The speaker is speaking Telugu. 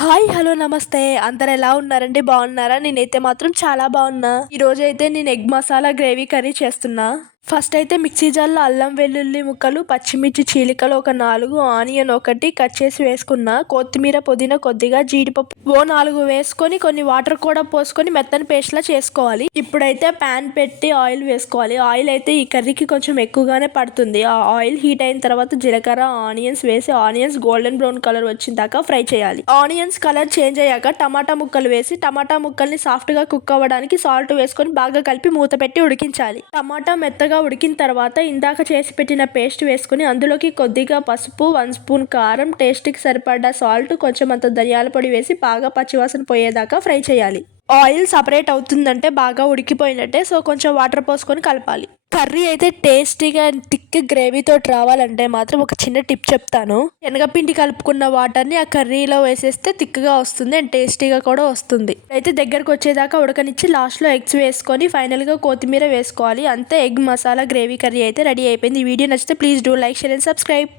హాయ్ హలో నమస్తే. అందరు ఎలా ఉన్నారండి? బాగున్నారా? నేనైతే మాత్రం చాలా బాగున్నా. ఈరోజు అయితే నేను ఎగ్ మసాలా గ్రేవీ కర్రీ చేస్తున్నా. ఫస్ట్ అయితే మిక్సీ జార్లో అల్లం వెల్లుల్లి ముక్కలు పచ్చిమిర్చి చీలికలు ఒక నాలుగు ఆనియన్ ఒకటి కట్ చేసి వేసుకున్న కొత్తిమీర పుదీనా కొద్దిగా జీడిపప్పు ఓ నాలుగు వేసుకొని కొన్ని వాటర్ కూడా పోసుకొని మెత్తని పేస్ట్లా చేసుకోవాలి. ఇప్పుడైతే పాన్ పెట్టి ఆయిల్ వేసుకోవాలి. ఆయిల్ అయితే ఈ కర్రీకి కొంచెం ఎక్కువగానే పడుతుంది. ఆ ఆయిల్ హీట్ అయిన తర్వాత జీలకర్ర ఆనియన్స్ వేసి ఆనియన్స్ గోల్డెన్ బ్రౌన్ కలర్ వచ్చిన దాకా ఫ్రై చేయాలి. ఆనియన్స్ కలర్ చేంజ్ అయ్యాక టమాటా ముక్కలు వేసి టమాటా ముక్కల్ని సాఫ్ట్గా కుక్ అవ్వడానికి సాల్ట్ వేసుకొని బాగా కలిపి మూత పెట్టి ఉడికించాలి. టమాటా మెత్తగా ఉడికిన తర్వాత ఇందాక చేసి పెట్టిన పేస్ట్ వేసుకుని అందులోకి కొద్దిగా పసుపు వన్ స్పూన్ కారం టేస్ట్కి సరిపడా సాల్ట్ కొంచెం అంత ధనియాల పొడి వేసి బాగా పచ్చివాసన పోయేదాకా ఫ్రై చేయాలి. ఆయిల్ సపరేట్ అవుతుందంటే బాగా ఉడికిపోయినట్టే సో కొంచెం వాటర్ పోసుకొని కలపాలి. కర్రీ అయితే టేస్టీగా థిక్ గ్రేవీతో రావాలంటే మాత్రం ఒక చిన్న టిప్ చెప్తాను. శనగపిండి కలుపుకున్న వాటర్ని ఆ కర్రీలో వేసేస్తే థిక్గా వస్తుంది అండ్ టేస్టీగా కూడా వస్తుంది. అయితే దగ్గరకు వచ్చేదాకా ఉడకనిచ్చి లాస్ట్లో ఎగ్స్ వేసుకొని ఫైనల్గా కొత్తిమీర వేసుకోవాలి. అంతే ఎగ్ మసాలా గ్రేవీ కర్రీ అయితే రెడీ అయిపోయింది. ఈ వీడియో నచ్చితే please do like share and subscribe.